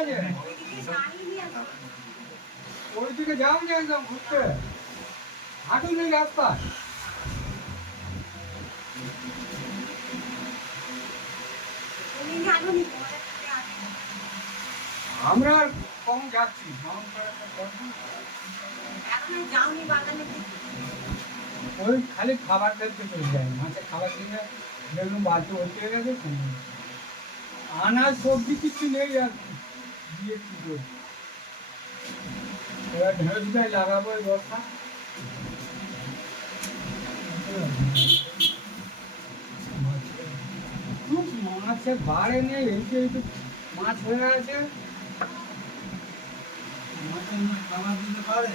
গেছে ওই দিকে যাও যে একদম ঘুরতে হাঁটু নেই রাস্তা আমরা কম যাচ্ছি ওই খালি খাবার খেতে চলে যায় মাছের খাবার কিনে দেখলাম বাড়িতে হতে গেছে আনাজ সবজি কিছু নেই আর দিয়ে কি করবো এবার ঢেঁড়স গায়ে লাগাবো এই বর্ষা মাছের বাড়ে নেই এই যে একটু মাছ হয়ে আছে খাবার দিতে পারে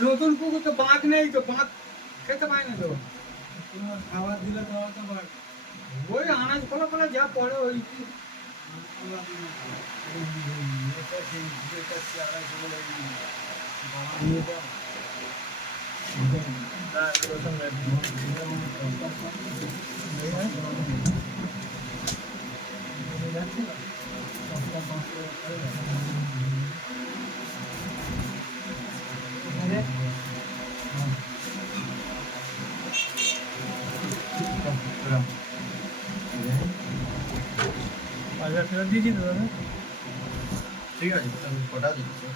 নতুন পুকুর তো বাঁধ নেই তো বাঁধ খেতে পায় না তো খাবার দিলে তো হয়তো পারে ওই আনাজ ফলা ফলা যা পড়ে ওই বাজার ফেরত দিয়েছি তো দাদা ঠিক আছে আমি কটা দিচ্ছি